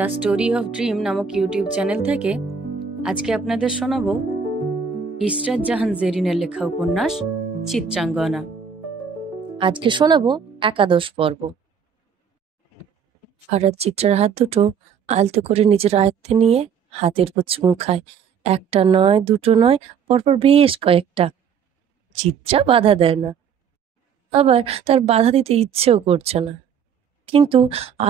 The story of dream নামক YouTube channel থেকে আজকে আপনাদের শোনাবো ইসরাত জাহান জেরিনের লেখা উপন্যাস চিত্রাঙ্গনা। আজকে শোনাবো একাদশ পর্ব। ফারাদ চিত্রার হাত দুটো আলতো করে নিজের আয়ত্তে নিয়ে হাতের উপর চুমু খায়। একটা নয়, দুটো নয়, পরপর বেশ কয়েকটা। চিত্রা বাধা দেয় না, আবার তার বাধা দিতে ইচ্ছেও করছে না। কিন্তু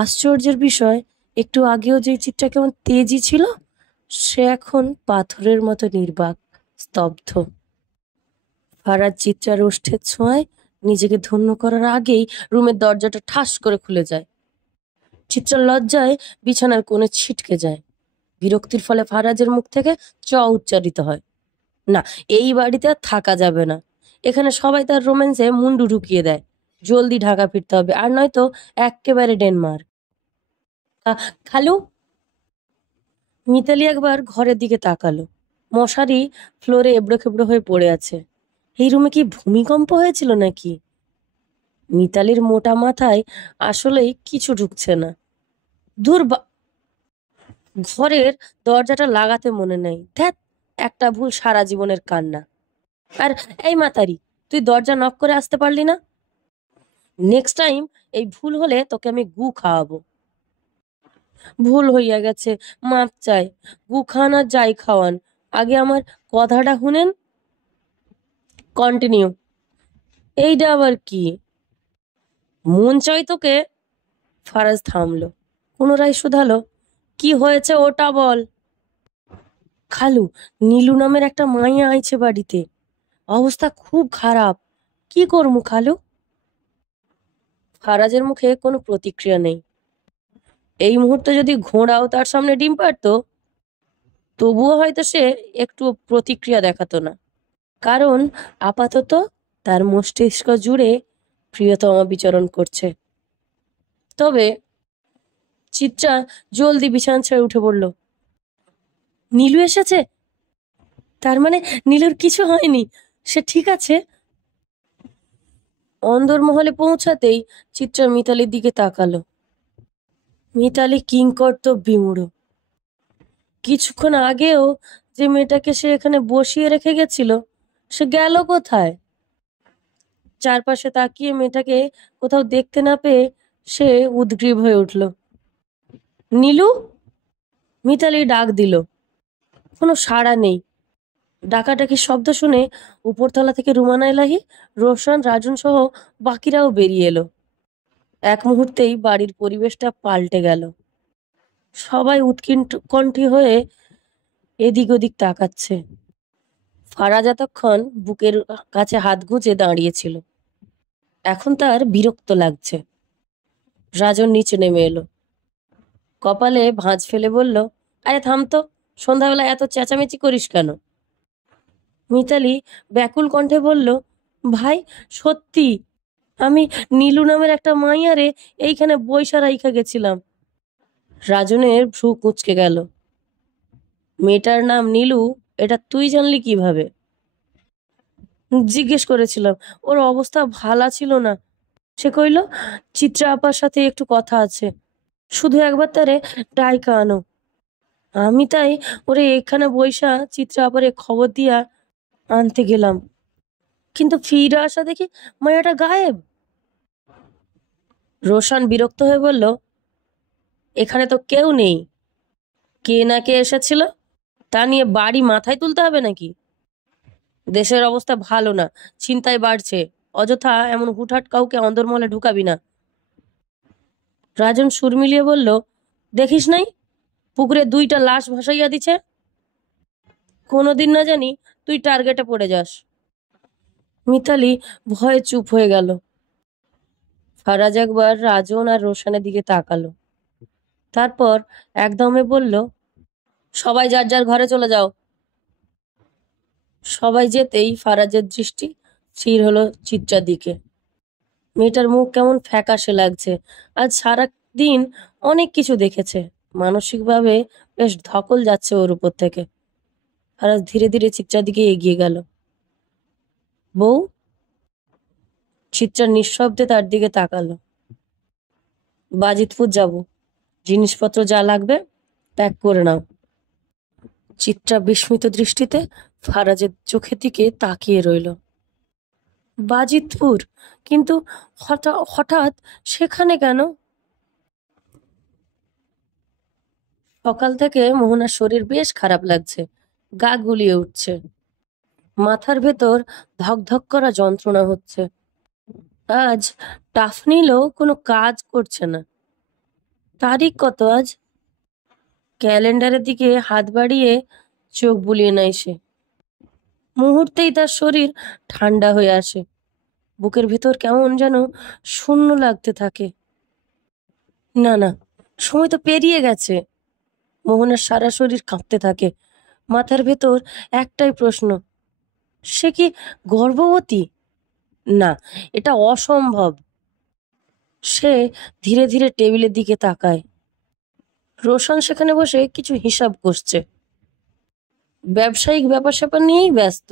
আশ্চর্যের বিষয়, একটু আগেও যে চিত্রা কেমন তেজি ছিল, সে এখন পাথরের মতো নির্বাক, স্তব্ধ। ফারাদ চিত্রার ওষ্ঠের ছোঁয়ায় নিজেকে ধন্য করার আগেই রুমের দরজাটা ঠাস করে খুলে যায়। চিত্রার লজ্জায় বিছানার কোণে ছিটকে যায়। বিরক্তির ফলে ফারাজের মুখ থেকে চ উচ্চারিত হয়। না, এই বাড়িতে আর থাকা যাবে না। এখানে সবাই তার রোম্যান্সে মুন্ডু ঢুকিয়ে দেয়। জলদি ঢাকা ফিরতে হবে, আর নয়তো এক্কেবারে ডেনমার্ক। খালু। মিতালি একবার ঘরের দিকে তাকালো। মশারি ফ্লোরে এবড়ো খেবড়ো হয়ে পড়ে আছে। এই রুমে কি ভূমিকম্প হয়েছিল নাকি? মিতালির মোটা মাথায় আসলেই কিছু ঢুকছে না। ধুর, ঘরের দরজাটা লাগাতে মনে নেই। ধ্যাত, একটা ভুল সারা জীবনের কান্না। আর এই মাতারি, তুই দরজা নক করে আসতে পারলি না? নেক্সট টাইম এই ভুল হলে তোকে আমি গু খাওয়াবো। ভুল হইয়া গেছে, মাপ চাই। গু খান আর যাই খাওয়ান, আগে আমার কথাটা শুনেন। কন্টিনিউ। এইটা আবার কি? মন চাই তোকে। ফারাজ থামলো, পুনরায় শুধালো, কি হয়েছে ওটা বল। খালু, নীলু নামের একটা মাইয়া আইছে বাড়িতে। অবস্থা খুব খারাপ। কি করমু খালু? ফারাজের মুখে কোনো প্রতিক্রিয়া নেই। এই মুহূর্তে যদি ঘোড়াও তার সামনে ডিম পারতো, তবুও হয়তো সে একটু প্রতিক্রিয়া দেখাতো না। কারণ আপাতত তার মস্তিষ্ক জুড়ে প্রিয়তমা বিচরণ করছে। তবে চিত্রা জলদি বিছানা ছেড়ে উঠে পড়ল। নীলু এসেছে? তার মানে নীলুর কিছু হয়নি, সে ঠিক আছে? অন্দরমহলে পৌঁছাতেই চিত্রা মিতালির দিকে তাকালো। মিতালি কিংকর্তব্য বিমূঢ়। কিছুক্ষণ আগেও যে মেয়েটাকে সে এখানে বসিয়ে রেখে গেছিল, সে গেল কোথায়? চারপাশে তাকিয়ে মেয়েটাকে কোথাও দেখতে না পেয়ে সে উদগ্রীব হয়ে উঠল। নীলু! মিতালি ডাক দিল। কোনো সাড়া নেই। ডাকাডাকি শব্দ শুনে উপরতলা থেকে রুমানা এলাহি, রোশন, রাজন সহ বাকিরাও বেরিয়ে এলো। এক মুহূর্তেই বাড়ির পরিবেশটা পাল্টে গেল। সবাই উৎকণ্ঠী হয়ে এদিক ওদিক তাকাচ্ছে। ফারাজ এতক্ষণ বুকের কাছে হাত গুজে দাঁড়িয়েছিল, এখন তার বিরক্ত লাগছে। রাজন নিচে নেমে এলো, কপালে ভাঁজ ফেলে বলল, আরে থাম তো, সন্ধ্যাবেলা এত চেঁচামেচি করিস কেন? মিতালি ব্যাকুল কণ্ঠে বলল, ভাই, সত্যি আমি নীলু নামের একটা মাইয়ারে এইখানে বইসা রাইখা গেছিলাম। রাজনের ভ্রু কুঁচকে গেল। মেয়েটার নাম নীলু, এটা তুই জানলি কিভাবে? জিজ্ঞেস করেছিলাম, ওর অবস্থা ভালা ছিল না। সে কইল, চিত্রা আপার সাথে একটু কথা আছে, শুধু একবার তারে ডাইকা আনো। আমি তাই ওরে এখানে বইসা চিত্রা আপারে খবর দিয়া আনতে গেলাম, কিন্তু ফিরে আসা দেখি মায়াটা গায়েব। রোশন বিরক্ত হয়ে বলল, এখানে তো কেউ নেই। কে না কে এসেছিল তা নিয়ে বাড়ি মাথায় তুলতে হবে নাকি? দেশের অবস্থা ভালো না, ছিনতাই বাড়ছে, অযথা এমন হুটহাট কাউকে অন্দরমহলে ঢুকাবি না। রাজন সুর মিলিয়ে বলল, দেখিস নাই পুকুরে 2টা লাশ ভাসাইয়া দিছে? কোনোদিন না জানি তুই টার্গেটে পড়ে যাস। মিতালি ভয়ে চুপ হয়ে গেল। ফারাজ একবার রাজন আর রোশনের দিকে তাকালো, তারপর একদমে বলল, সবাই যার যার ঘরে চলে যাও। সবাই যেতেই ফারাজের দৃষ্টি স্থির হলো চিত্রার দিকে। মেয়েটার মুখ কেমন ফ্যাকাশে লাগছে। আজ সারা দিন অনেক কিছু দেখেছে, মানসিকভাবে বেশ ধকল যাচ্ছে ওর উপর থেকে। ফারাজ ধীরে ধীরে চিত্রার দিকে এগিয়ে গেল। বউ? চিত্রা নিঃশব্দে তার দিকে তাকালো। বাজিতপুর যাব, জিনিসপত্র যা লাগবে প্যাক করে নাও। চিত্রা বিস্মিত দৃষ্টিতে ফারাজের চোখের দিকে তাকিয়ে রইল। বাজিতপুর? কিন্তু হঠাৎ হঠাৎ সেখানে কেন? সকাল থেকে মোহনার শরীর বেশ খারাপ লাগছে, গা গুলিয়ে উঠছে, মাথার ভেতর ধকধক করা যন্ত্রণা হচ্ছে। আজ টাফ নিলেও কোনো কাজ করছে না। তারিখ কত আজ? ক্যালেন্ডারের দিকে হাত বাড়িয়ে চোখ বুলিয়ে নেয় সে। মুহূর্তেই তার শরীর ঠান্ডা হয়ে আসে, বুকের ভেতর কেমন যেন শূন্য লাগতে থাকে। না না, সময় তো পেরিয়ে গেছে। মোহনার সারা শরীর কাঁপতে থাকে, মাথার ভেতর একটাই প্রশ্ন, সে কি গর্ভবতী? না, এটা অসম্ভব। সে ধীরে ধীরে টেবিলের দিকে তাকায়। রোশন সেখানে বসে কিছু হিসাব কষছে, ব্যবসায়িক ব্যাপার স্যাপার নিয়েই ব্যস্ত।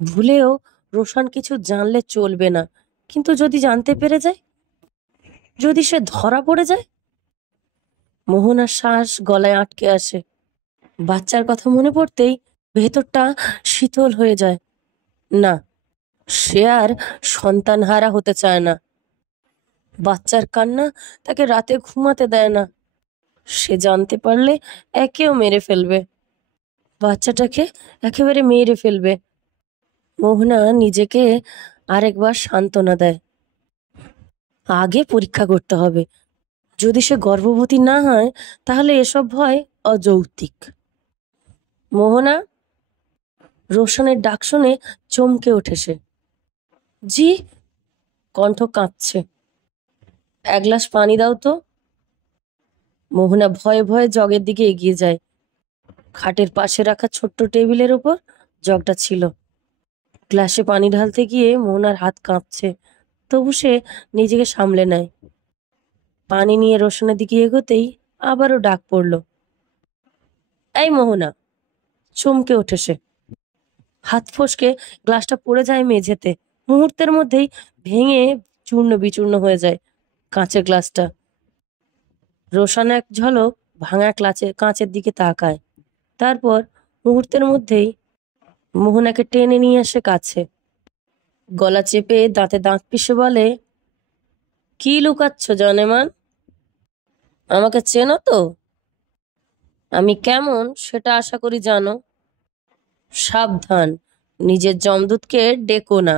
ভুলেও রোশন কিছু জানলে চলবে না, কিন্তু যদি জানতে পেরে যায়, যদি সে ধরা পড়ে যায়। মোহনার শ্বাস গলায় আটকে আসে। বাচ্চার কথা মনে পড়তেই ভেতরটা শীতল হয়ে যায়। না, সে আর সন্তানহারা হতে চায় না। বাচ্চার কান্না তাকে রাতে ঘুমাতে দেয় না। সে জানতে পারলে একেও মেরে ফেলবে, বাচ্চাটাকে একেবারে মেরে ফেলবে। মোহনা নিজেকে আরেকবার সান্ত্বনা দেয়, আগে পরীক্ষা করতে হবে। যদি সে গর্ভবতী না হয় তাহলে এসব ভয় অযৌক্তিক। মোহনা! রোশনের ডাক শুনে চমকে ওঠে সে। জি। কণ্ঠ কাঁপছে। এক গ্লাস পানি দাও তো। মোহনা ভয়ে ভয়ে জগের দিকে এগিয়ে যায়। খাটের পাশে রাখা ছোট্ট টেবিলের ওপর জগটা ছিল। গ্লাসে পানি ঢালতে গিয়ে মোহনার হাত কাঁপছে, তবু সে নিজেকে সামলে নেয়। পানি নিয়ে রোশনের দিকে এগোতেই আবারও ডাক পড়ল, এই মোহনা! চমকে ওঠে সে। হাত ফসকে গ্লাসটা পড়ে যায় মেঝেতে। মুহূর্তের মধ্যেই ভেঙে চূর্ণ বিচূর্ণ হয়ে যায় কাঁচের গ্লাসটা। রোশন এক ঝলক ভাঙা কাঁচের দিকে তাকায়, তারপর মুহূর্তের মধ্যেই মোহনাকে টেনে নিয়ে আসে কাছে। গলা চেপে দাঁতে দাঁত পিষে বলে, কি লুকাচ্ছ জানেমান? আমাকে চেনো তো? আমি কেমন সেটা আশা করি জানো। সাবধান, নিজের যমদূতকে ডেকো না।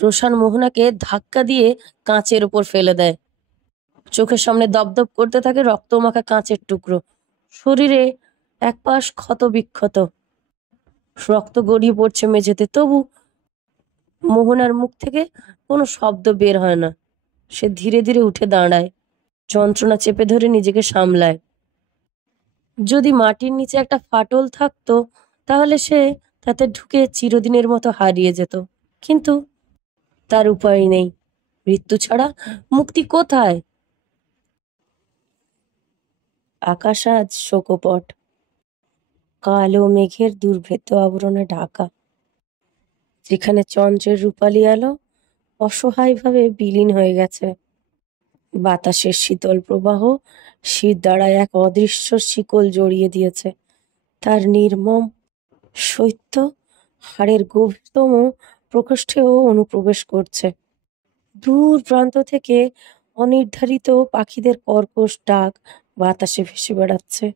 রোশন মোহনাকে ধাক্কা দিয়ে কাঁচের উপর ফেলে দেয়। চোখের সামনে দপদপ করতে থাকে রক্তমাখা কাঁচের টুকরো। শরীরে এক পাশ ক্ষত বিক্ষত, রক্ত গড়িয়ে পড়ছে মেঝেতে। তবু মোহনার মুখ থেকে কোনো শব্দ বের হয় না। সে ধীরে ধীরে উঠে দাঁড়ায়, যন্ত্রণা চেপে ধরে নিজেকে সামলায়। যদি মাটির নিচে একটা ফাটল থাকতো তাহলে সে তাতে ঢুকে চিরদিনের মতো হারিয়ে যেত, কিন্তু তার উপায় নেই। মৃত্যু ছাড়া মুক্তি কোথায়? আকাশ আজ শোকপট, কালো মেঘের দুর্ভেদ্য আবরণে ঢাকা। যেখানে চন্দ্রের রূপালী আলো অসহায়ভাবে বিলীন হয়ে গেছে। বাতাসের শীতল প্রবাহ শীত দ্বারায় এক অদৃশ্য শিকল জড়িয়ে দিয়েছে। তার নির্মম শৈত্য হাড়ের গভীরতম প্রকোষ্ঠেও অনুপ্রবেশ করছে। দূর প্রান্ত থেকে অনির্ধারিত পাখিদের কর্কশ ডাক বাতাসে ভেসে বেড়াচ্ছে।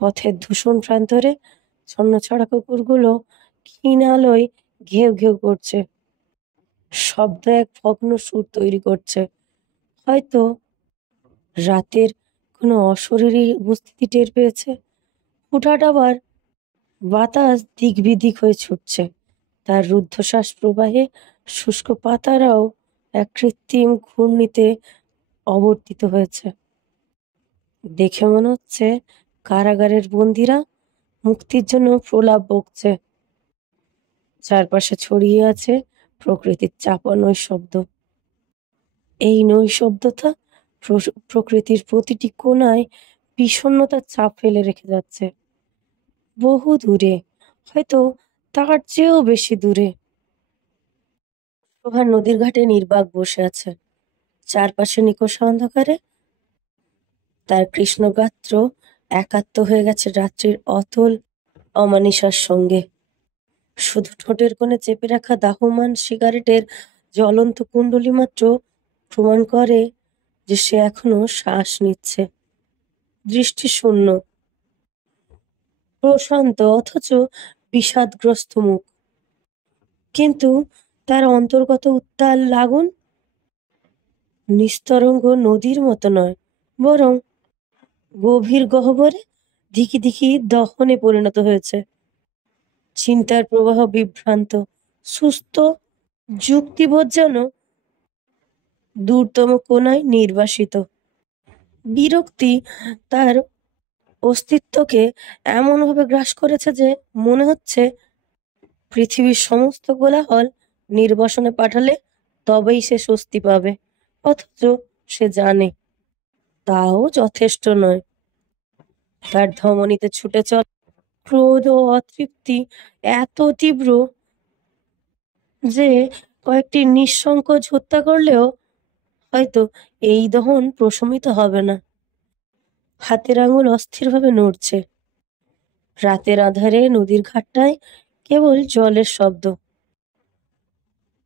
পথের দূষণ প্রান্তরে ছন্নছাড়া কুকুরগুলো ক্ষীণ আলোয় ঘেউ ঘেউ করছে। শব্দ এক ভগ্ন সুর তৈরি করছে। হয়তো রাতের কোনো অশরীরী উপস্থিতি টের পেয়েছে। হুটহাট আবার বাতাস দিক বিদিক হয়ে ছুটছে। তার রুদ্ধশ্বাস প্রবাহে শুষ্ক পাতারাও এক কৃত্রিম ঘূর্ণিতে অবর্তিত হয়েছে। দেখে মনে হচ্ছে কারাগারের বন্দীরা মুক্তির জন্য প্রলাপ বকছে। চারপাশে ছড়িয়ে আছে প্রকৃতির চাপা নৈঃশব্দ। এই নৈঃশব্দতা প্রকৃতির প্রতিটি কোণায় বিষণ্ণতার ছাপ ফেলে রেখে যাচ্ছে। বহু দূরে, হয়তো তার চেয়েও বেশি দূরে, শোভা নদীর ঘাটে নির্বাক বসে আছে। চারপাশে নিকষ অন্ধকারে তার কৃষ্ণগাত্র একাত্ম হয়ে গেছে রাত্রির অতল অমানিসার সঙ্গে। শুধু ঠোঁটের কোণে চেপে রাখা দাহমান সিগারেটের জ্বলন্ত কুণ্ডলী মাত্র প্রমাণ করে যে সে এখনো শ্বাস নিচ্ছে। দৃষ্টি শূন্য, প্রশান্ত অথচ বিষাদগ্রস্ত মুখ, কিন্তু তার অন্তর্গত উত্তাল লাগুন নিস্তরঙ্গ নদীর মতো নয়, বরং গভীর গহ্বরে ধিকি ধিকি দহনে পরিণত হয়েছে। চিন্তার প্রবাহ বিভ্রান্ত, সুস্থ, যুক্তিবোধ যেন দূরতম কোণায় নির্বাসিত। বিরক্তি তার অস্তিত্বকে এমনভাবে গ্রাস করেছে যে মনে হচ্ছে পৃথিবীর সমস্ত কোলাহল নির্বাসনে পাঠালে তবেই সে স্বস্তি পাবে, অথচ সে জানে তাও যথেষ্ট নয়। তার ধমনীতে ছুটে চল ক্রোধ ও অতৃপ্তি এত তীব্র যে কয়েকটি নিঃসংকোচ হত্যা করলেও হয়তো এই দহন প্রশমিত হবে না। হাতের আঙুল অস্থিরভাবে নড়ছে। রাতের আধারে নদীর ঘাটটায় কেবল জলের শব্দ।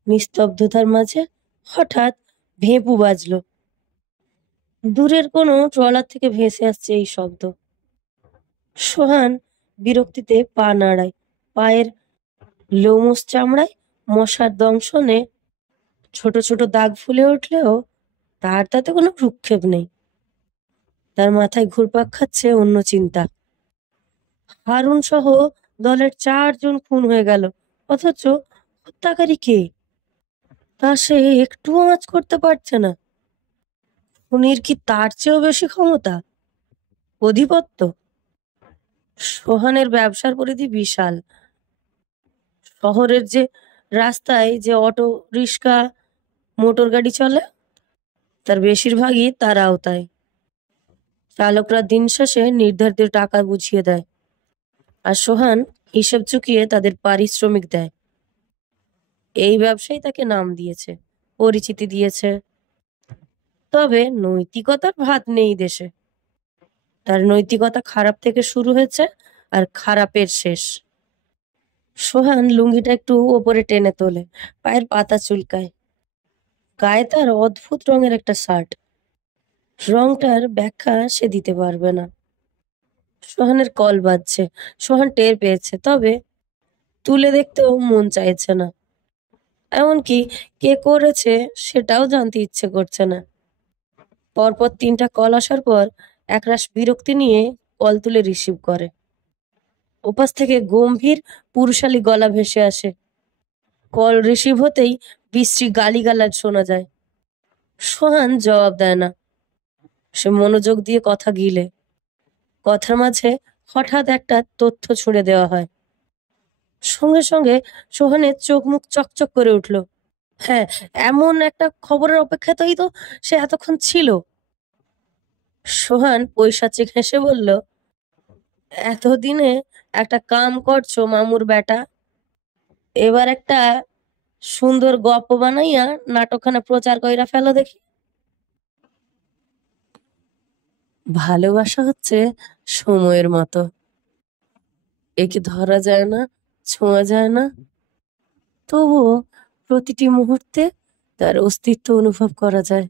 নিস্তব্ধতার মাঝে হঠাৎ ভেঁপু বাজল। দূরের কোনো ট্রলার থেকে ভেসে আসছে এই শব্দ। সোহান বিরক্তিতে পা নাড়ায়। পায়ের লোমস চামড়ায় মশার দংশনে ছোট ছোট দাগ ফুলে উঠলেও তার তাতে কোনো ভ্রুক্ষেপ নেই। তার মাথায় ঘুরপাক খাচ্ছে অন্য চিন্তা। হারুন সহ দলের 4 জন খুন হয়ে গেল, অথচ হত্যাকারী কে তা সে একটুও আঁচ করতে পারছে না। খুনির কি তার চেয়েও বেশি ক্ষমতা, অধিপত্য? সোহানের ব্যবসার পরিধি বিশাল। শহরের যে রাস্তায় যে অটো রিক্সা মোটর গাড়ি চলে তার বেশিরভাগই তার আওতায়। চালকরা দিন শেষে নির্ধারিত টাকা বুঝিয়ে দেয়, আর সোহান হিসেব চুকিয়ে তাদের পারিশ্রমিক দেয়। এই ব্যবসায়ী তাকে নাম দিয়েছে, পরিচিতি দিয়েছে, তবে নৈতিকতার ভাত নেই দেশে। তার নৈতিকতা খারাপ থেকে শুরু হয়েছে আর খারাপের শেষ। সোহান লুঙ্গিটা একটু ওপরে টেনে তোলে, পায়ের পাতা চুলকায়। গায়ে তার অদ্ভুত রঙের একটা শার্ট, রংটার ব্যাখ্যা সে দিতে পারবে না। সোহানের কল বাজছে। সোহান টের পেয়েছে, তবে তুলে দেখতেও মন চাইছে না। এমনকি কে করেছে সেটাও জানতে ইচ্ছে করছে না। পরপর 3টা কল আসার পর একরাশ বিরক্তি নিয়ে কল তুলে রিসিভ করে। ওপাশ থেকে গম্ভীর পুরুষালী গলা ভেসে আসে। কল রিসিভ হতেই বিশ্রী গালিগালাজ শোনা যায়। সোহান জবাব দেয় না। সে মনোযোগ দিয়ে কথা গিলে। কথার মাঝে হঠাৎ একটা তথ্য ছুঁড়ে দেওয়া হয়। সঙ্গে সঙ্গে সোহানের চোখ মুখ চকচক করে উঠল। হ্যাঁ, এমন একটা খবরের অপেক্ষাতেই তো সে এতক্ষণ ছিল। সোহান পৈশাচিক হেসে বলল, এতদিনে একটা কাম করছো মামুর বেটা, এবার একটা সুন্দর গল্প বানাইয়া নাটকখানা প্রচার কইরা ফেলো দেখি। ভালোবাসা হচ্ছে সময়ের মতো, একে ধরা যায় না, ছোঁয়া যায় না, তবুও প্রতিটি মুহূর্তে তার অস্তিত্ব অনুভব করা যায়।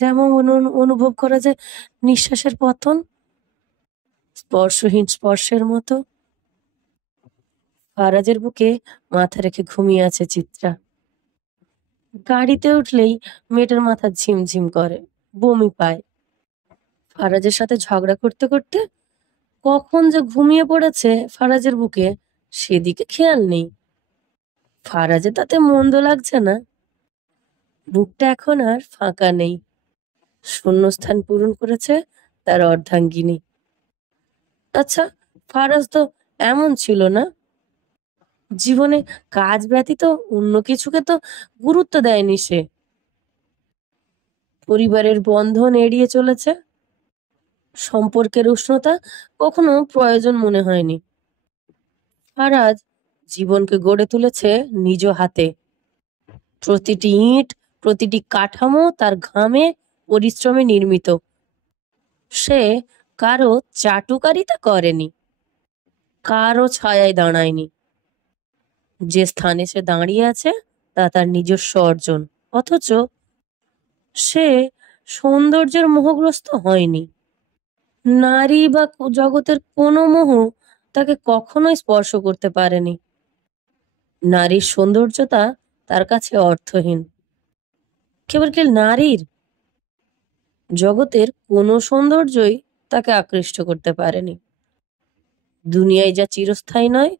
যেমন অনুভব করা যায় নিঃশ্বাসের পতন, স্পর্শহীন স্পর্শের মতো। ফারাজের বুকে মাথা রেখে ঘুমিয়ে আছে চিত্রা। গাড়িতে উঠলেই মেয়েটার মাথা ঝিমঝিম করে, বমি পায়। ফারাজের সাথে ঝগড়া করতে করতে কখন যে ঘুমিয়ে পড়েছে ফারাজের বুকে সেদিকে খেয়াল নেই। ফারাজে তাতে মন্দ লাগছে না। বুকটা এখন আর ফাঁকা নেই, শূন্যস্থান পূরণ করেছে তার অর্ধাঙ্গিনী। আচ্ছা, ফারাজ তো এমন ছিল না। জীবনে কাজ ব্যতীত অন্য কিছুকে তো গুরুত্ব দেয়নি সে। পরিবারের বন্ধন এড়িয়ে চলেছে, সম্পর্কের উষ্ণতা কখনো প্রয়োজন মনে হয়নি। ফারাজ জীবনকে গড়ে তুলেছে নিজ হাতে। প্রতিটি ইট, প্রতিটি কাঠামো তার ঘামে পরিশ্রমে নির্মিত। সে কারো চাটুকারিতা করেনি, কারো ছায়ায় দাঁড়ায়নি। যে স্থানে সে দাঁড়িয়ে আছে তা তার নিজস্ব অর্জন, অথচ সে সৌন্দর্যের মোহগ্রস্ত হয়নি। নারী বা জগতের কোনো মোহ তাকে কখনোই স্পর্শ করতে পারেনি। নারীর সৌন্দর্যতা তার কাছে অর্থহীন। কেবল কি নারীর, জগতের কোনো সৌন্দর্যই তাকে আকৃষ্ট করতে পারেনি। দুনিয়ায় যা চিরস্থায়ী নয়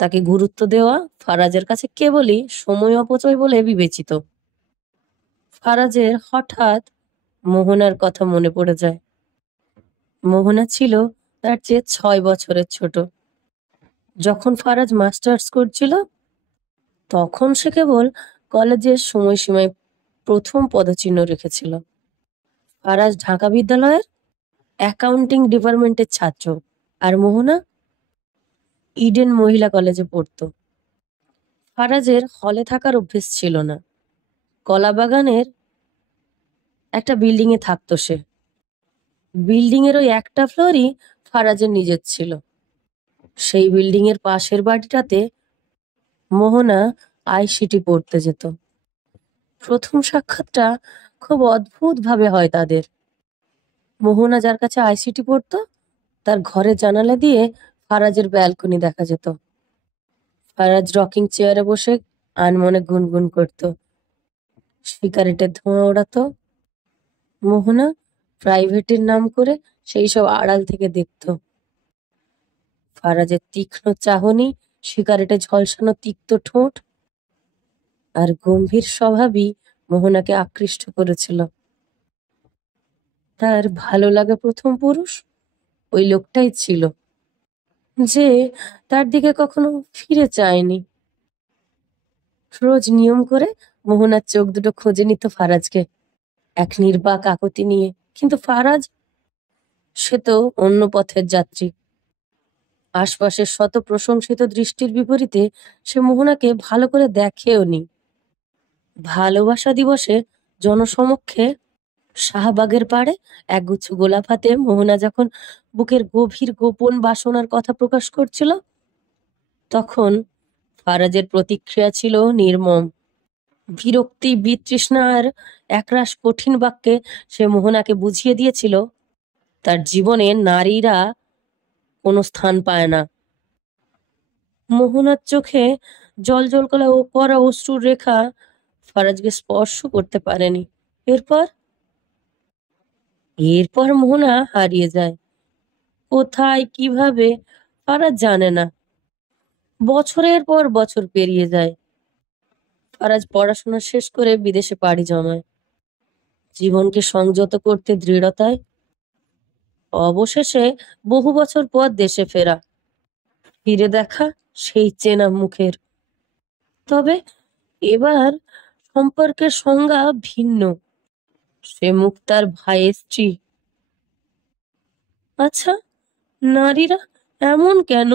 তাকে গুরুত্ব দেওয়া ফারাজের কাছে কেবলই সময় অপচয় বলে বিবেচিত। ফারাজের হঠাৎ মোহনার কথা মনে পড়ে যায়। মোহনা ছিল তার চেয়ে 6 বছরের ছোট। যখন ফারাজ মাস্টার্স করছিল তখন সে কেবল কলেজের সময়সীমায় প্রথম পদচিহ্ন রেখেছিল। ফারাজ ঢাকা বিদ্যালয়ের অ্যাকাউন্টিং ডিপার্টমেন্টের ছাত্র, আর মোহনা ইডেন মহিলা কলেজে পড়তো। ফারাজের হলে থাকার অভ্যেস ছিল না। কলাবাগানের একটা বিল্ডিং এ থাকতো সে। বিল্ডিং এর ওই একটা ফ্লোরই ফারাজের নিজের ছিল। সেই বিল্ডিং এর পাশের বাড়িটাতে মোহনা আইসিটি পড়তে যেত। প্রথম সাক্ষাৎটা খুব অদ্ভুত ভাবে হয় তাদের। মোহনা যার কাছে আইসিটি পড়তো তার ঘরের জানালা দিয়ে ফারাজের ব্যালকনি দেখা যেত। ফারাজ রকিং চেয়ারে বসে আনমনে গুনগুন করত, সিগারেটের ধোঁয়া ওড়াতো। মোহনা প্রাইভেটের নাম করে সেই সব আড়াল থেকে দেখত। ফারাজের তীক্ষ্ণ চাহনি, সিগারেটে ঝলসানো তিক্ত ঠোঁট আর গম্ভীর স্বভাবই মোহনাকে আকৃষ্ট করেছিল। তার ভালো লাগা প্রথম পুরুষ ওই লোকটাই ছিল, যে তার দিকে কখনো ফিরে চায়নি। রোজ নিয়ম করে মোহনার চোখ দুটো খোঁজে নিত ফারাজকে, এক নির্বাক আকুতি নিয়ে। কিন্তু ফারাজ, সে তো অন্য পথের যাত্রী। আশপাশের শত প্রশংসিত দৃষ্টির বিপরীতে সে মোহনাকে ভালো করে দেখেও নি। ভালোবাসা দিবসে জনসমক্ষে শাহবাগের পাড়ে একগুচ্ছ গোলাপ হাতে মোহনা যখন বুকের গভীর গোপন বাসনার কথা প্রকাশ করছিল, তখন ফারাজের প্রতিক্রিয়া ছিল নির্মম। বিরক্তি, বিতৃষ্ণা আর একরাশ কঠিন বাক্যে সে মোহনাকে বুঝিয়ে দিয়েছিল তার জীবনে নারীরা কোনো স্থান পায় না। মোহনার চোখে জল জল করা অশ্রুর রেখা ফারাজকে স্পর্শ করতে পারেনি। এরপর এরপর মোহনা হারিয়ে যায়। কোথায়, কিভাবে, ফারাজ জানে না। বছরের পর বছর পেরিয়ে যায়। ফারাজ পড়াশোনা শেষ করে বিদেশে পাড়ি জমায়, জীবনকে সংযত করতে দৃঢ়তায়। অবশেষে বহু বছর পর দেশে ফেরা, ফিরে দেখা সেই চেনা মুখের। তবে এবার সম্পর্কের সংজ্ঞা ভিন্ন। সে মুখ তার ভাইয়ের স্ত্রী। আচ্ছা, নারীরা এমন কেন?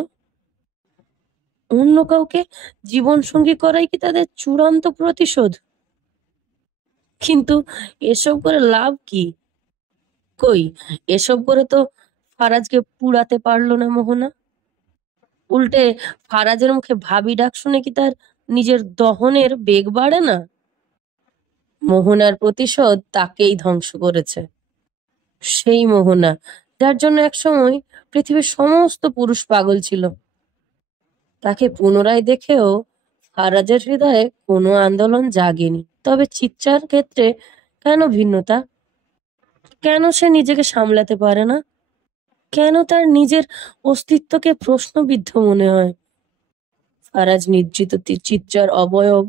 অন্য কাউকে জীবন সঙ্গী করাই কি তাদের চূড়ান্ত প্রতিশোধ? কিন্তু এসব করে লাভ কি? কই, এসব করে তো ফারাজকে পুড়াতে পারলো না মোহনা। উল্টে ফারাজের মুখে ভাবি ডাক শুনে কি তার নিজের দহনের বেগ বাড়ে না? মোহনার প্রতিশোধ তাকেই ধ্বংস করেছে। সেই মোহনা যার জন্য একসময় পৃথিবীর সমস্ত পুরুষ পাগল ছিল। তাকে পুনরায় দেখেও ফারাজের হৃদয়ে কোনো আন্দোলন জাগেনি। তবে চিত্রার ক্ষেত্রে কেন ভিন্নতা? কেন সে নিজেকে সামলাতে পারে না? কেন তার নিজের অস্তিত্বকে প্রশ্নবিদ্ধ মনে হয়? ফারাজ নিদ্রিত চিত্রার অবয়ব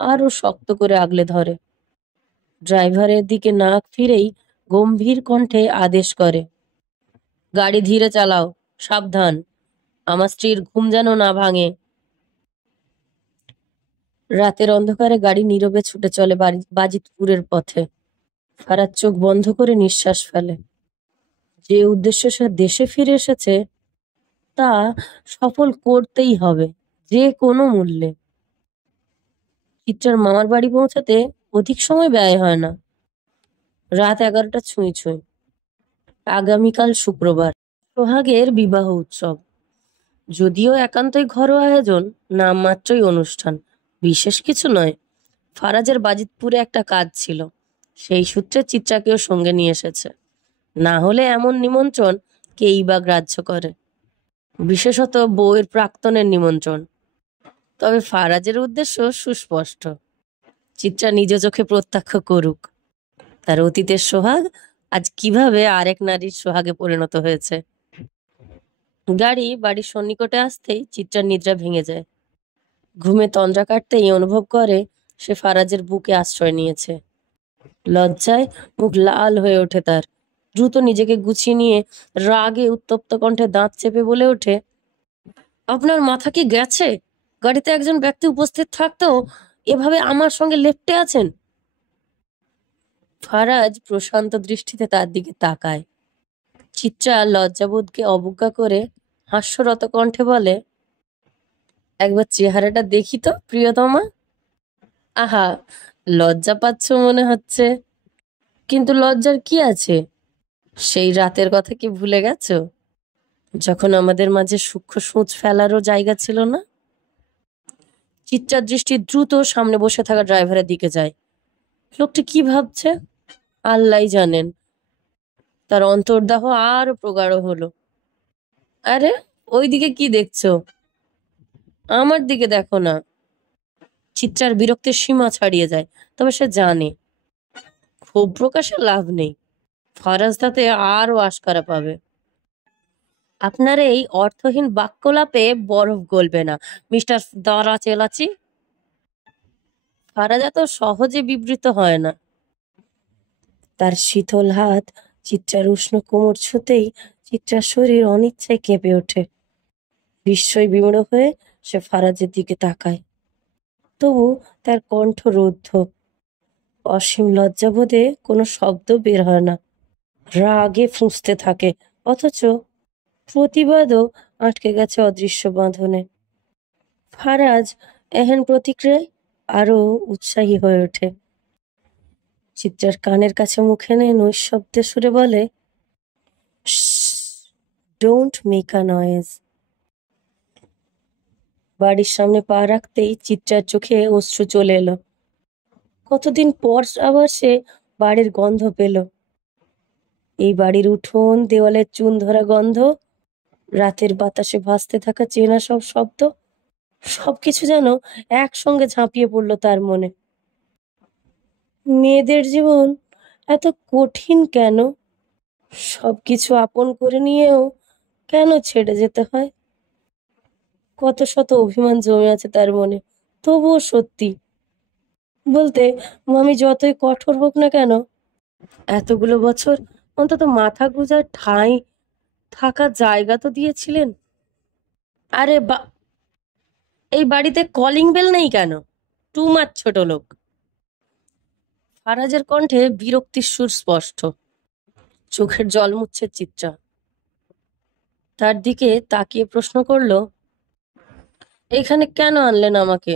আরো শক্ত করে আগলে ধরে। ড্রাইভারের দিকে নাক ফিরেই গম্ভীর কণ্ঠে আদেশ করে, গাড়ি ধীরে চালাও, সাবধান, আমার স্ত্রীর ঘুম যেন না ভাঙে। রাতের অন্ধকারে গাড়ি নীরবে ছুটে চলে বাজিতপুরের পথে। ফারাজ চোখ বন্ধ করে নিঃশ্বাস ফেলে। যে উদ্দেশ্যে সে দেশে ফিরে এসেছে তা সফল করতেই হবে, যে কোনো মূল্যে। চিত্রার মামার বাড়ি পৌঁছাতে অধিক সময় ব্যয় হয় না। রাত 11টা ছুঁই ছুঁই। আগামীকাল শুক্রবার, সোহাগের বিবাহ উৎসব। যদিও একান্তই ঘরোয়া আয়োজন, নামমাত্রই অনুষ্ঠান, বিশেষ কিছু নয়। ফারাজের বাজিতপুরে একটা কাজ ছিল, সেই সূত্রে চিত্রাকেও সঙ্গে নিয়ে এসেছে। না হলে এমন নিমন্ত্রণ কেই বা গ্রাহ্য করে, বিশেষত বউয়ের প্রাক্তনের নিমন্ত্রণ। তবে ফারাজের উদ্দেশ্য সুস্পষ্ট, চিত্রা নিজ চোখে প্রত্যক্ষ করুক তার অতীতের সোহাগ আজ কিভাবে আরেক নারীর সোহাগে পরিণত হয়েছে। গাড়ি বাড়ির সন্নিকটে আসতেই চিত্রার নিদ্রা ভেঙে যায়। ঘুমে তন্দ্রা কাটতেই অনুভব করে সে ফারাজের বুকে আশ্রয় নিয়েছে। লজ্জায় মুখ লাল হয়ে ওঠে তার। দ্রুত নিজেকে গুছিয়ে নিয়ে রাগে উত্তপ্ত কণ্ঠে দাঁত চেপে বলে ওঠে, আপনার মাথা কি গেছে? গাড়িতে একজন ব্যক্তি উপস্থিত থাকতেও এভাবে আমার সঙ্গে লেপ্টে আছেন। ফারাজ প্রশান্ত দৃষ্টিতে তার দিকে তাকায়। চিত্রা লজ্জাবোধকে অবজ্ঞা করে হাস্যরত কণ্ঠে বলে, একবার চেহারাটা দেখি তো প্রিয়তমা। আহা, লজ্জা পাচ্ছ মনে হচ্ছে। কিন্তু লজ্জার কি আছে? সেই রাতের কথা কি ভুলে গেছো, যখন আমাদের মাঝে সূক্ষ্ম সূঁচ ফেলারও জায়গা ছিল না? চিত্রার দৃষ্টি দ্রুত সামনে বসে থাকা ড্রাইভারের দিকে যায়। লোকটি কি ভাবছে আল্লাহই জানেন। তার অন্তর্দাহ আরো প্রগাঢ় হলো। আরে, ওইদিকে কি দেখছো? আমার দিকে দেখো না। চিত্রার বিরক্তির সীমা ছাড়িয়ে যায়। তবে সে জানে ক্ষোভ প্রকাশে লাভ নেই, ফারাজ তাতে আরো আশকারা পাবে। আপনার এই অর্থহীন বাক্যলাপে বরফ গলবে না, মিস্টার দারা চেলাচি। ফারাজ এত সহজে বিবৃত হয় না। তার শীতল হাত চিত্রার উষ্ণ কোমর ছুঁতেই চিত্রার শরীর অনিচ্ছায় কেঁপে ওঠে। বিস্ময় বিমূঢ় হয়ে সে ফারাজের দিকে তাকায়। তবু তার কণ্ঠ রুদ্ধ। অসীম লজ্জাবোধে কোনো শব্দ বের হয় না। রাগে ফুঁসতে থাকে, অথচ প্রতিবাদও আটকে গেছে অদৃশ্য বাঁধনে। ফারাজ এহেন প্রতিক্রিয়ায় আরো উৎসাহী হয়ে ওঠে। চিত্রার কানের কাছে মুখে এনে নৈঃশব্দে সুরে বলে, ডোন্ট মেক আ নয়েজ। বাড়ির সামনে পা রাখতেই চিত্রার চোখে অশ্রু চলে এলো। কতদিন পর আবার সে বাড়ির গন্ধ পেল। এই বাড়ির উঠোন, দেওয়ালের চুন ধরা গন্ধ, রাতের বাতাসে ভাসতে থাকা চেনা সব শব্দ, সবকিছু যেন একসঙ্গে ঝাঁপিয়ে পড়লো তার মনে। মেয়েদের জীবন এত কঠিন কেন? সবকিছু আপন করে নিয়েও কেন ছেড়ে যেতে হয়? কত শত অভিমান জমে আছে তার মনে। তবুও সত্যি বলতে, মামি যতই কঠোর হোক না কেন, এতগুলো বছর অন্তত মাথা গোঁজার ঠাঁই, থাকার জায়গা তো দিয়েছিলেন। আরে এই বাড়িতে কলিং বেল নেই কেন? টু মাচ ছোট লোক। ফারাজের কণ্ঠে বিরক্তির সুর স্পষ্ট। চোখের জল মুছছে চিত্রা। তার দিকে তাকিয়ে প্রশ্ন করলো, এখানে কেন আনলেন আমাকে?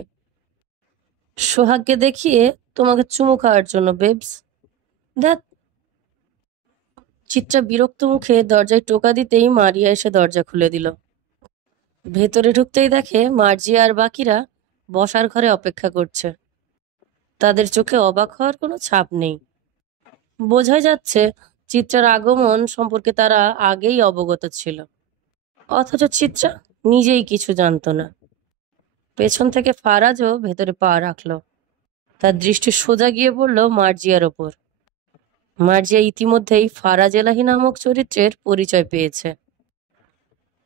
সোহাগকে দেখিয়ে তোমাকে চুমু খাওয়ার জন্য বেবস। ধ্যাত। চিত্রা বিরক্ত মুখে দরজায় টোকা দিতেই মারিয়া এসে দরজা খুলে দিল। ভেতরে ঢুকতেই দেখে মার্জিয়া আর বাকিরা বসার ঘরে অপেক্ষা করছে। তাদের চোখে অবাক হওয়ার কোনো ছাপ নেই। বোঝাই যাচ্ছে চিত্রার আগমন সম্পর্কে তারা আগেই অবগত ছিল, অথচ চিত্রা নিজেই কিছু জানতো না। পেছন থেকে ফারাজও ভেতরে পা রাখলো। তার দৃষ্টি সোজা গিয়ে পড়ল মার্জিয়ার ওপর। মার্জিয়া ইতিমধ্যেই ফারাজ এলাহি নামক চরিত্রের পরিচয় পেয়েছে,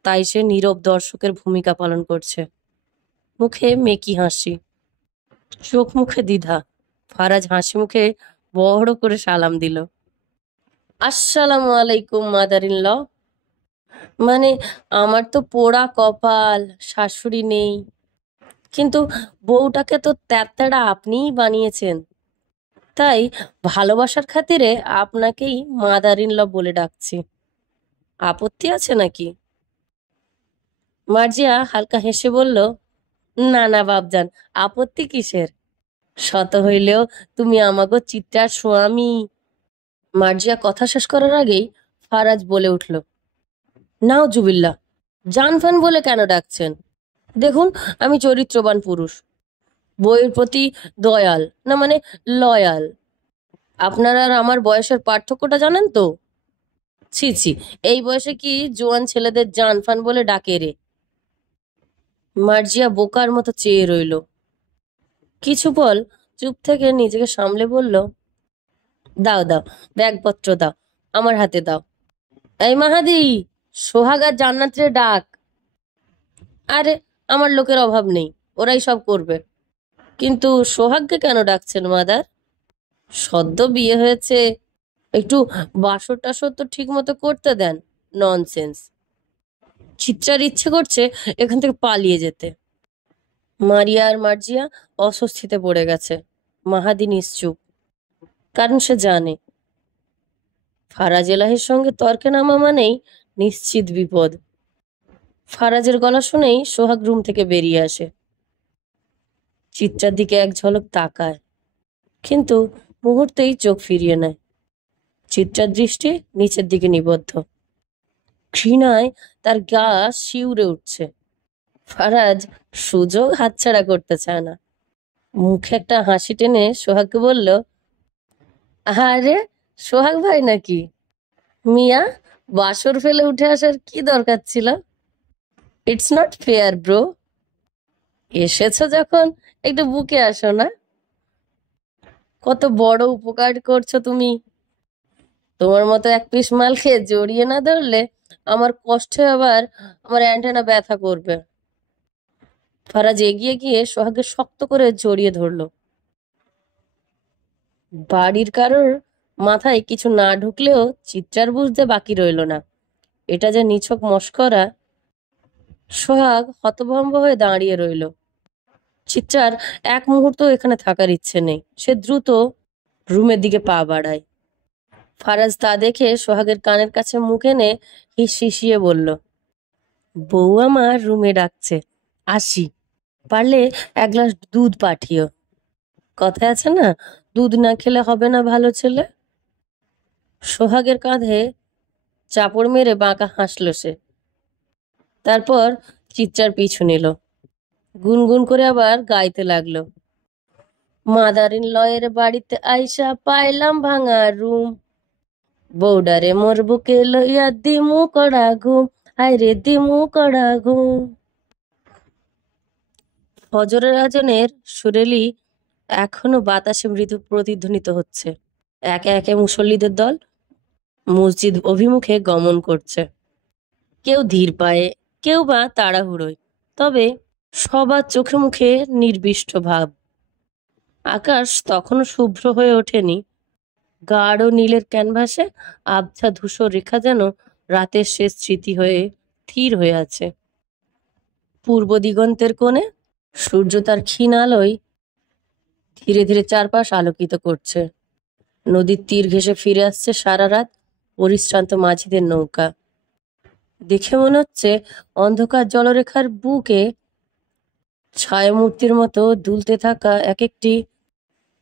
তাই সে নীরব দর্শকের ভূমিকা পালন করছে। মুখে মেকি হাসি, চোখ মুখে দ্বিধা। ফারাজ হাসি মুখে বড় করে সালাম দিল। আসসালামু আলাইকুম মাদার ইন ল। মানে, আমার তো পোড়া কপাল, শাশুড়ি নেই, কিন্তু বউটাকে তো তেড়তেড়া আপনিই বানিয়েছেন, তাই ভালোবাসার খাতিরে আপনাকেই মাদার ইন ল বলে ডাকছি। আপত্তি আছে নাকি? মার্জিয়া হালকা হেসে বলল, না না বাপজান, আপত্তি কিসের? শত হইলেও তুমি আমাগো চিত্রার স্বামী। মার্জিয়া কথা শেষ করার আগেই ফারাজ বলে উঠল, নাও জুবিল্লা, জানফান বলে কেন ডাকছেন? দেখুন, আমি চরিত্রবান পুরুষ, বইয়ের প্রতি দয়াল, না মানে লয়াল। আপনার আর আমার বয়সের পার্থক্যটা জানেন তো? ছি ছি, এই বয়সে কি জোয়ান ছেলেদের জানফান বলে ডাকে রে? মার্জিয়া বোকার মতো চেয়ে রইল। কিছু পল চুপ থেকে নিজেকে সামলে বলল, দাও দাও, ব্যাগপত্র দাও, আমার হাতে দাও। এই মাহাদি, সোহাগ আর জান্নাত রে ডাক। আরে, আমার লোকের অভাব নেই, ওরাই সব করবে। কিন্তু সোহাগকে কেন ডাকছেন মাদার? সদ্য বিয়ে হয়েছে, একটু বাসর টাসর তো ঠিক মতো করতে দেন। ননসেন্স। চিত্রার ইচ্ছে করছে এখান থেকে পালিয়ে যেতে। মারিয়া আর মার্জিয়া অস্বস্তিতে পড়ে গেছে। মাহাদি নিশ্চুপ, কারণ সে জানে ফারাজ এলাহির সঙ্গে তর্কে নামা মানেই নিশ্চিত বিপদ। ফারাজের গলা শুনেই সোহাগ রুম থেকে বেরিয়ে আসে। চিত্রার দিকে এক ঝলক তাকায়, কিন্তু মুহূর্তেই চোখ ফিরিয়ে নেয়। চিত্রার দৃষ্টি নিচের দিকে নিবদ্ধ। ঘৃণায় তার গা শিউরে উঠছে। ফারাজ সুযোগ হাতছাড়া করতে চায় না। মুখে একটা হাসি টেনে সোহাগকে বলল, আরে, সোহাগ ভাই নাকি? মিয়া, বাসর ফেলে উঠে আসার কি দরকার ছিল? It's not fair bro. এসেছো যখন একটু বুকে আসো না? কত বড় উপকার করছো তুমি। তোমার মতো এক পিস মালকে জড়িয়ে না ধরলে আমার কষ্টে আবার আমার অ্যান্টেনা ব্যথা করবে। ফারাজ এগিয়ে গিয়ে সোহাগকে শক্ত করে জড়িয়ে ধরলো। বাড়ির কারোর মাথায় কিছু না ঢুকলেও চিত্রার বুঝতে বাকি রইল না এটা যে নিছক মশকরা। সোহাগ হতভম্ব হয়ে দাঁড়িয়ে রইল। চিত্রার এক মুহূর্ত এখানে থাকার ইচ্ছে নেই। সে দ্রুত রুমের দিকে পা বাড়ায়। ফারাজ তা দেখে সোহাগের কানের কাছে মুখ এনে হিসিয়ে বলল, বউ আমার রুমে ডাকছে, আসি। পারলে এক গ্লাস দুধ পাঠিও। কথায় আছে না, দুধ না খেলে হবে না ভালো ছেলে। সোহাগের কাঁধে চাপড় মেরে বাঁকা হাসল সে। তারপর চিৎচার পিছু নিল। গুনগুন করে আবার গাইতে লাগলো, মাদার ইন লয়ের বাড়িতে আইসা পাইলাম ভাঙা রুম, বৌডারে মোর বুকে লইয়া দিমু কড়া ঘুম, হায়রে দিমু কড়া ঘুম। ফজরের আজানের সুরেলি এখনো বাতাসে মৃদু প্রতিধ্বনিত হচ্ছে। একে একে মুসল্লিদের দল মসজিদ অভিমুখে গমন করছে। কেউ ধীর পায়ে, কেউ বা তাড়াহুড়োয়, তবে সবার চোখে মুখে নির্বিষ্ট ভাব। আকাশ তখনও শুভ্র হয়ে ওঠেনি। গাঢ় নীলের ক্যানভাসে আবছা ধূসর রেখা যেন রাতের শেষ স্মৃতি হয়ে স্থির হয়ে আছে। পূর্ব দিগন্তের কোণে সূর্য তার ক্ষীণ আলোয় ধীরে ধীরে চারপাশ আলোকিত করছে। নদীর তীর ঘেঁষে ফিরে আসছে সারা রাত পরিশ্রান্ত মাঝিদের নৌকা। দেখে মনে হচ্ছে অন্ধকার জলরেখার বুকে ছায়ামূর্তির মতো দুলতে থাকা এক একটি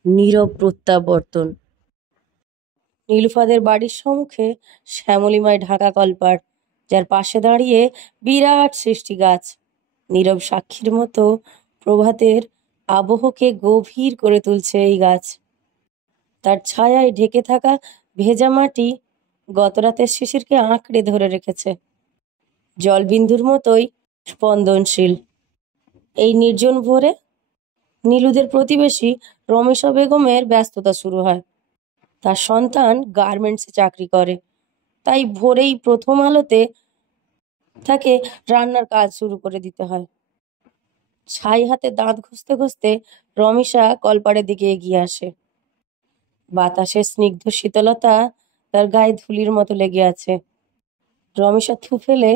নীরব প্রত্যাবর্তন। নীলুফাদের বাড়ির সম্মুখে শ্যামলিমায় ঢাকা কলপাড়, যার পাশে দাঁড়িয়ে বিরাট সৃষ্টি গাছ। নীরব সাক্ষীর মতো প্রভাতের আবহকে গভীর করে তুলছে এই গাছ। তার ছায়ায় ঢেকে থাকা ভেজা মাটি গতরাতের শিশিরকে আঁকড়ে ধরে রেখেছে, জলবিন্দুর মতোই স্পন্দনশীল। এই নির্জন ভোরে নীলুদের প্রতিবেশী রমেশা বেগমের ব্যস্ততা শুরু হয়। তার সন্তান গার্মেন্টসে চাকরি করে, তাই ভোরেই প্রথম আলোতে তাকে রান্নার কাজ শুরু করে দিতে হয়। ছাই হাতে দাঁত ঘষতে ঘষতে রমেশা কলপাড়ের দিকে এগিয়ে আসে। বাতাসের স্নিগ্ধ শীতলতা তার গায়ে ধুলির মতো লেগে আছে। রমেশা থু ফেলে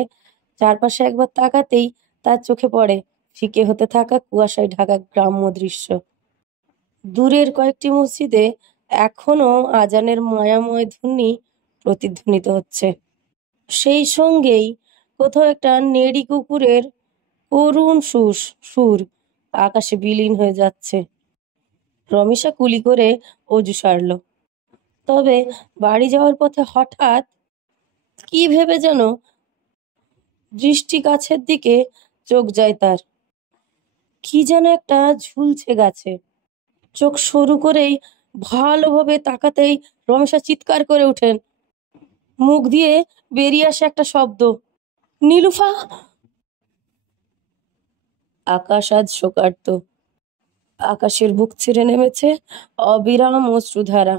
চারপাশে একবার তাকাতেই তার চোখে পড়ে ফিকে হতে থাকা কুয়াশায় ঢাকা গ্রাম্য দৃশ্য। দূরের কয়েকটি মসজিদে এখনো আজানের মায়াময় ধ্বনি প্রতিধ্বনিত হচ্ছে। সেই সঙ্গেই কোথাও একটা নেড়ি কুকুরের করুণ সুর আকাশে বিলীন হয়ে যাচ্ছে। রমেশা কুলি করে অজু সারল। তবে বাড়ি যাওয়ার পথে হঠাৎ কি ভেবে যেন দৃষ্টি গাছের দিকে চোখ যায় তার। কি যেন একটা ঝুলছে গাছে। চোখ সরু করেই ভালোভাবে তাকাতেই রমেশা চিৎকার করে ওঠেন। মুখ দিয়ে বেরিয়ে আসে একটা শব্দ, নীলুফা। আকাশ আজ শোকার্ত। আকাশের বুক ছিঁড়ে নেমেছে অবিরাম অশ্রুধারা।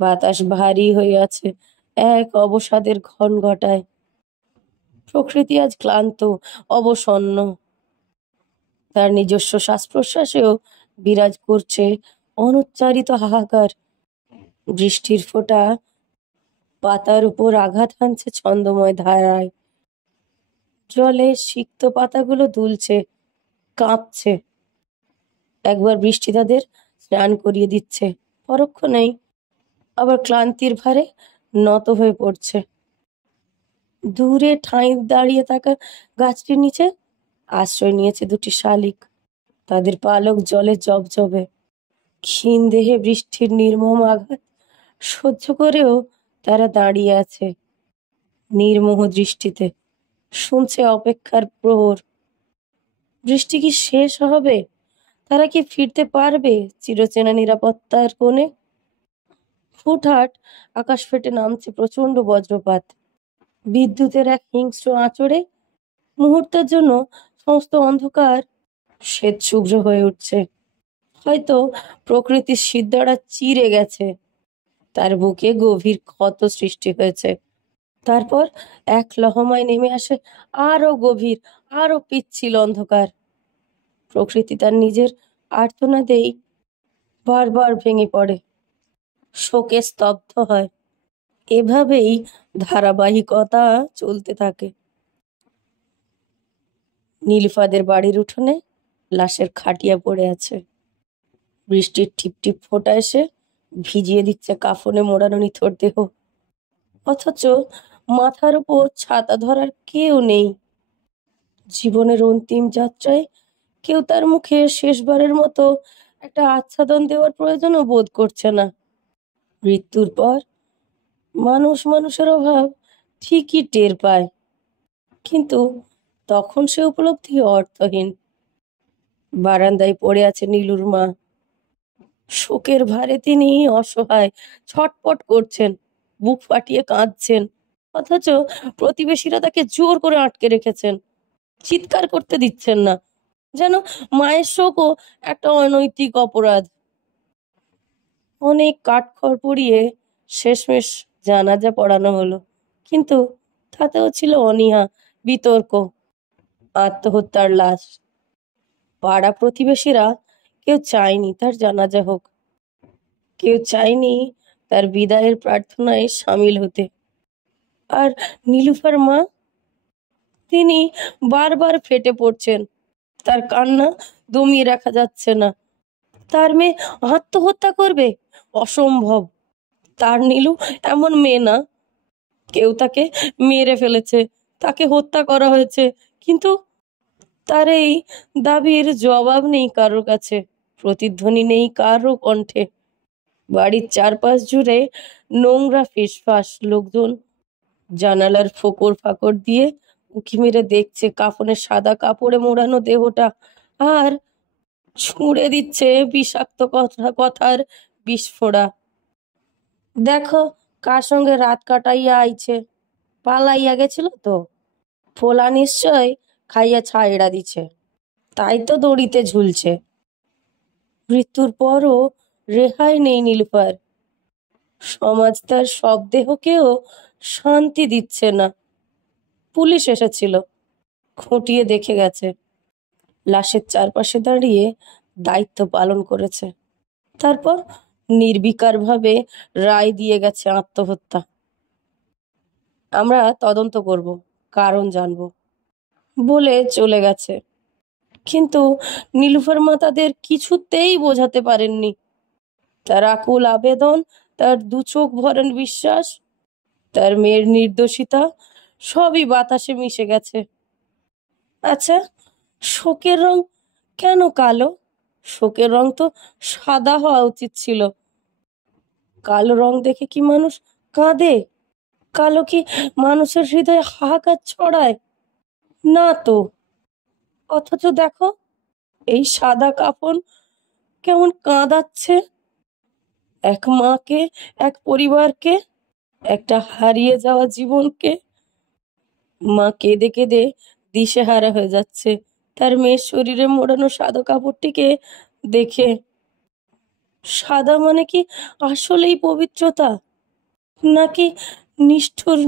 বাতাস ভারী হয়ে আছে এক অবসাদের ঘনঘটায়। প্রকৃতি আজ ক্লান্ত, অবসন্ন। তার নিজস্ব শ্বাস প্রশ্বাসেও বিরাজ করছে অনুচ্চারিত হাহাকার। বৃষ্টির ফোঁটা পাতার উপর আঘাত হানছে ছন্দময় ধারায়। জলে সিক্ত পাতাগুলো দুলছে, কাঁপছে। একবার বৃষ্টি তাদের স্নান করিয়ে দিচ্ছে, পরক্ষণেই আবার ক্লান্তির ভারে নত হয়ে পড়ছে। দূরে ঠাঁই দাঁড়িয়ে থাকা গাছটির নিচে আশ্রয় নিয়েছে দুটি শালিক। তাদের পালক জলে জবজবে। ক্ষীণ দেহে বৃষ্টির নির্মম আঘাত সহ্য করেও তারা দাঁড়িয়ে আছে নির্মোহ দৃষ্টিতে, শুনছে অপেক্ষার প্রহর। বৃষ্টি কি শেষ হবে? তারা কি ফিরতে পারবে চিরচেনা নিরাপত্তার কোণে? হুটহাট আকাশ ফেটে নামছে প্রচন্ড বজ্রপাত। বিদ্যুতের এক হিংস্র আঁচড়ে মুহূর্তের জন্য সমস্ত অন্ধকার শ্বেত শুভ্র হয়ে উঠছে। হয়তো প্রকৃতির সিদ্ধারা চিরে গেছে, তার বুকে গভীর ক্ষত সৃষ্টি হয়েছে। তারপর এক লহমায় নেমে আসে আরো গভীর, আরো পিচ্ছিল অন্ধকার। প্রকৃতি তার নিজের আর্তনাদেই বারবার ভেঙে পড়ে, শোকে স্তব্ধ হয়। এভাবেই ধারাবাহিকতা চলতে থাকে। নীলুফাদের বাড়ির উঠোনে লাশের খাটিয়া পড়ে আছে। বৃষ্টির টিপটিপ ফোঁটা এসে ভিজিয়ে দিচ্ছে কাফনে মোড়ানো নিথর দেহ। অথচ মাথার উপর ছাতা ধরার কেউ নেই। জীবনের অন্তিম যাত্রায় কেউ তার মুখে শেষবারের মতো একটা আচ্ছাদন দেওয়ার প্রয়োজনও বোধ করছে না। মৃত্যুর পর মানুষ মানুষের অভাব ঠিকই টের পায়, কিন্তু তখন সে উপলব্ধি অর্থহীন। বারান্দায় পড়ে আছে নীলুর মা। শোকের ভারে তিনি অসহায়, ছটপট করছেন, বুক ফাটিয়ে কাঁদছেন। অথচ প্রতিবেশীরা তাকে জোর করে আটকে রেখেছেন, চিৎকার করতে দিচ্ছেন না, যেন মায়ের শোকও একটা অনৈতিক অপরাধ। অনেক কাঠখড় পুড়িয়ে শেষমেশ জানাজা পড়ানো হলো, কিন্তু তাতেও ছিল অনীহা, বিতর্ক। আত্মহত্যার লাশ। পাড়া প্রতিবেশীরা কেউ চায়নি তার জানাজা হোক, কেউ চায়নি তার বিদায়ের প্রার্থনায় সামিল হতে। আর নীলুফার মা, তিনি বারবার ফেটে পড়ছেন। তার কান্না দমিয়ে রাখা যাচ্ছে না। তার মেয়ে আত্মহত্যা করবে? অসম্ভব। তার নীলু এমন মেয়ে না। কেউ তাকে মেরে ফেলেছে, তাকে হত্যা করা হয়েছে, কিন্তু তার এই দাবির জবাব নেই কারোর কাছে, প্রতিধ্বনি নেই কারো কণ্ঠে। বাড়ির চারপাশ জুড়ে নোংরা ফিসফাস। লোকজন জানালার ফোকর ফাকর দিয়ে উঁকি মেরে দেখছে কাফনের সাদা কাপড়ে মোড়ানো দেহটা, আর ছুঁড়ে দিচ্ছে বিষাক্ত কথার বিস্ফোরা। দেখো কার সঙ্গে রাত কাটাইয়া আইছে, পালাইয়া গেছিল তো, ফোলা নিশ্চয় খাইয়া ছাইড়া দিছে, তাই তো দড়িতে ঝুলছে। মৃত্যুর পরও রেহাই নেই নীলুফার। সমাজ তার সব দেহকেও শান্তি দিচ্ছে না। পুলিশ এসেছিল, খুঁটিয়ে দেখে গেছে, লাশের চারপাশে দাঁড়িয়ে দায়িত্ব পালন করেছে। তারপর নির্বিকারভাবে রায় দিয়ে গেছে আত্মহত্যা। আমরা তদন্ত করব, কারণ জানব বলে চলে গেছে। কিন্তু নীলুফার মা তাদের কিছুতেই বোঝাতে পারেননি। তার আকুল আবেদন, তার দু চোখ ভরেন বিশ্বাস, তার মেয়ের নির্দোষিতা সবই বাতাসে মিশে গেছে। আচ্ছা, শোকের রং কেন কালো? শোকের রং তো সাদা হওয়া উচিত ছিল। কালো রং দেখে কি মানুষ কাঁদে? কালো কি মানুষের হৃদয়ে হাহাকার ছড়ায়? না তো। অথচ দেখো, এই সাদা কাফন কেমন কাঁদাচ্ছে এক মাকে, এক পরিবারকে, একটা হারিয়ে যাওয়া জীবনকে। মা কেঁদে কেঁদে দিশেহারা হয়ে যাচ্ছে তার মেয়ের শরীরে মোড়ানো সাদা কাপড়টিকে দেখে। সাদা মানে কি আসলেই পবিত্রতা, নাকি নিষ্ঠুর,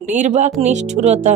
নির্বাক নিষ্ঠুরতা?